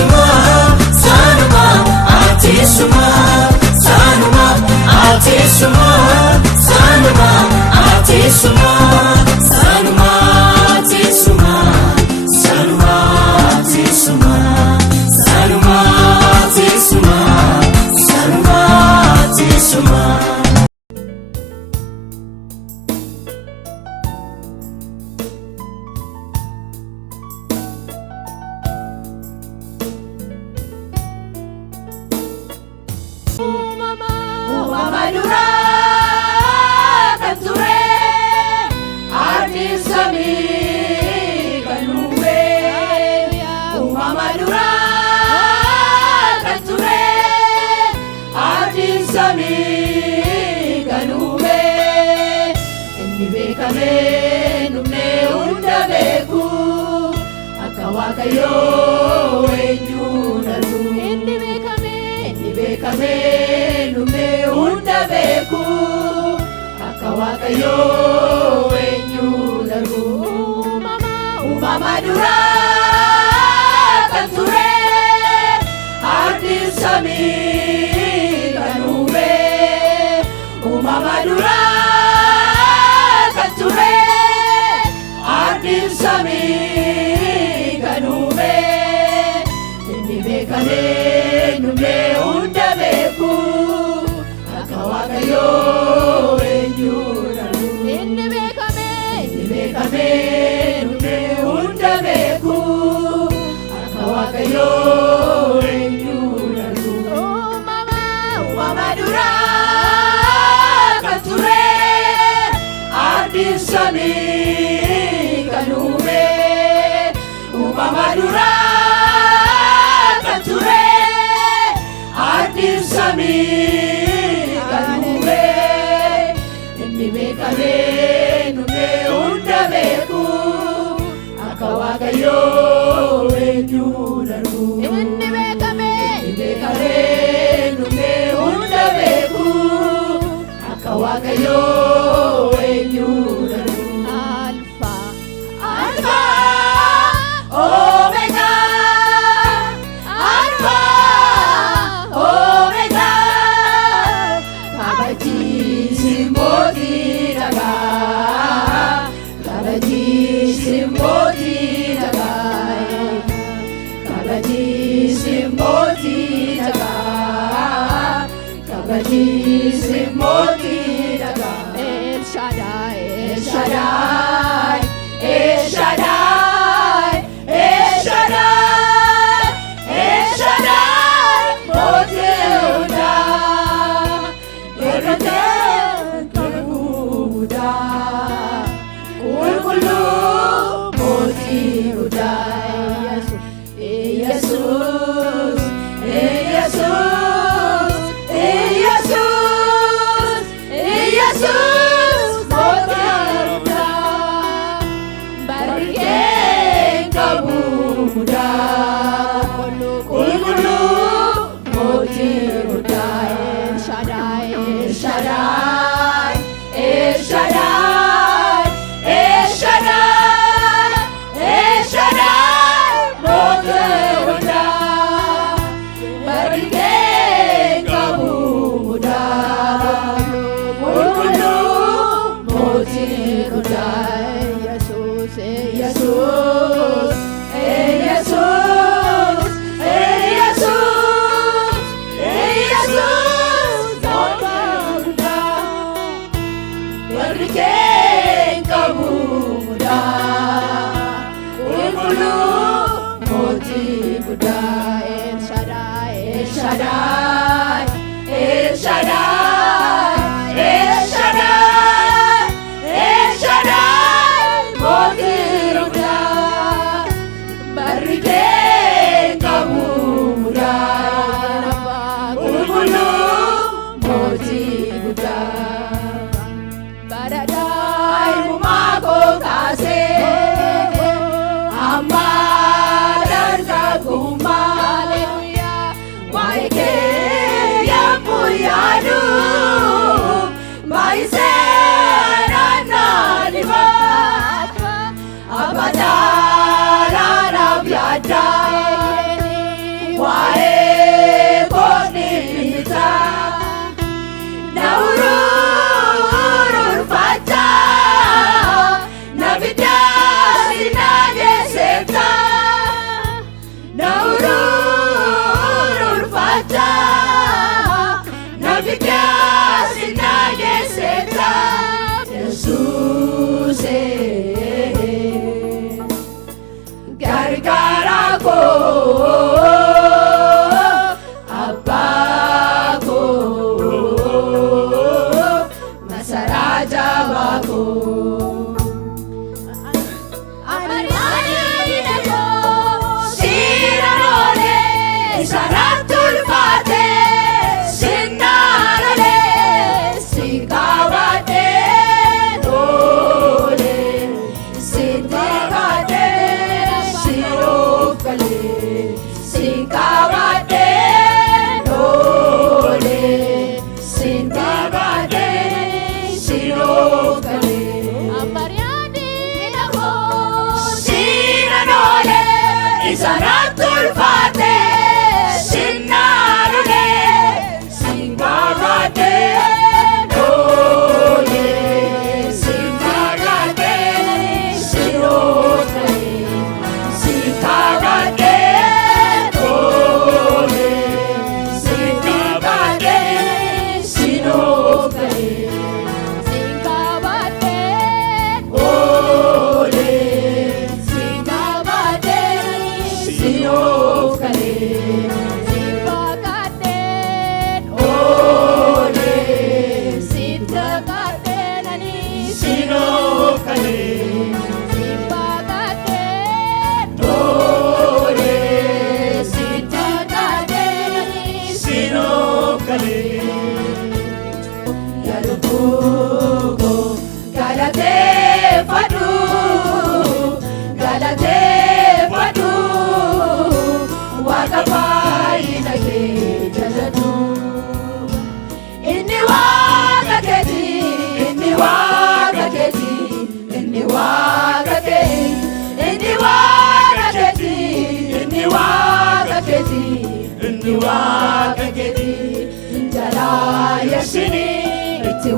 Atisuma, Sanuma, Atisuma, Sanuma, Atisuma, Sanuma, Atisuma, Sanuma, Atisuma, Sanuma, Atisuma, Sanuma, Atisuma, Sanuma, Atisuma. Madura kanture artis sami kanuwe Madura kanture artis sami kanuwe enibe kame numne unda beku akawakayo enyunaru enibe kame numne unda beku akawakayo enyunaru Madura kanture artis sami kanuwe Madura kanture artis sami kanuwe enibe kame numne unda beku akawakayo enyunaru enibe kame numne unda beku akawakayo enyunaru Madura kanture artis sami kanuwe Madura kanture artis sami kanuwe enibe kame numne unda beku akawakayo enyunaru enibe kame numne unda beku akawakayo enyunaru Alpha Omega Alpha Omega kabati simboti daga kabati simboti daga kabati simboti daga kabati simboti daga El Shaddai El Shaddai El Shaddai El Shaddai El Shaddai Motiuda Berkatan termuda Kulkulu Motiuda Yesus Yesus Yesus Yesus Motiuda Bariken kabuda Kulkulu Motiuda El Shaddai El Shaddai El Shaddai El Shaddai El Shaddai Motiuda Bariken kabuda Kulkulu Motiuda Yesus Yesus Yesus Yesus Yesus Motiuda Bariken kabuda Kulkulu Motiuda El Shaddai El Shaddai El Shaddai El Shaddai El Shaddai Motiuda Bariken kabuda Kulkulu Motiuda Baradai mumako kase Amadan kaguma Hallelujah Waike Raja Navigas inageseta Jesus Gargarako Abako Masaraja Bako Saratul Fate Sinarale Sikawate Dole Siddhikate Shirokale Sikawate Dole Siddhikate Shirokale Amaryadi Namo Sinarale Saratul Fate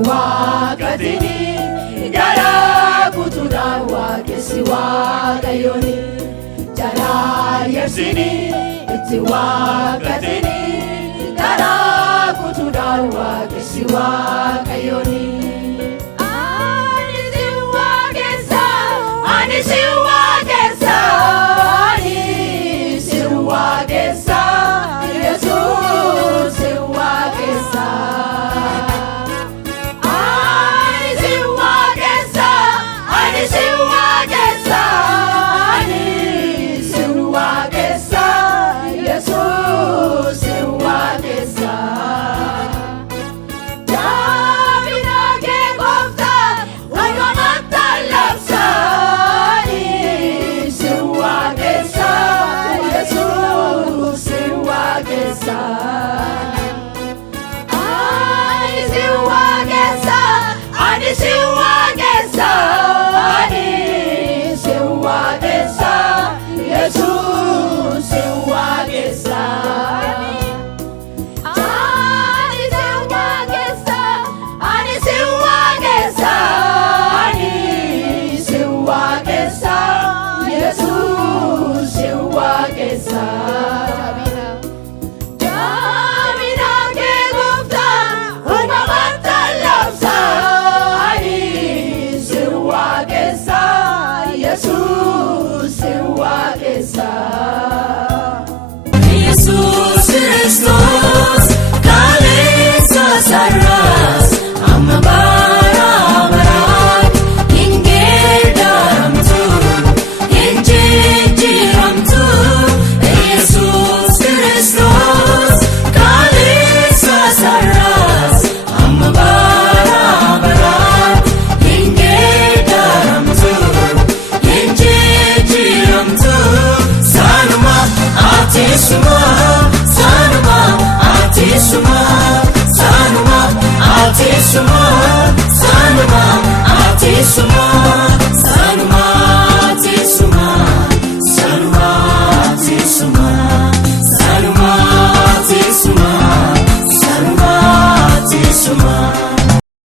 Wakatini Jara Kutura Wakesiwa Gayoni Jara Yasini Iti Wakatini Jara Kutura Wakesiwa Gayoni Anisiwa Gesa Anisiwa Gesa Anisiwa Gesa Jesus Siwa Gesa Jesus Christos Kalesa Saras Amabara Barat Ingedaramtu Injiramtu Jesus Christos Kalesa Saras Amabara Barat Ingedaramtu Injiramtu Sanuma Atisuma Sanuma Atisuma Sanuma Atisuma Sanuma Atisuma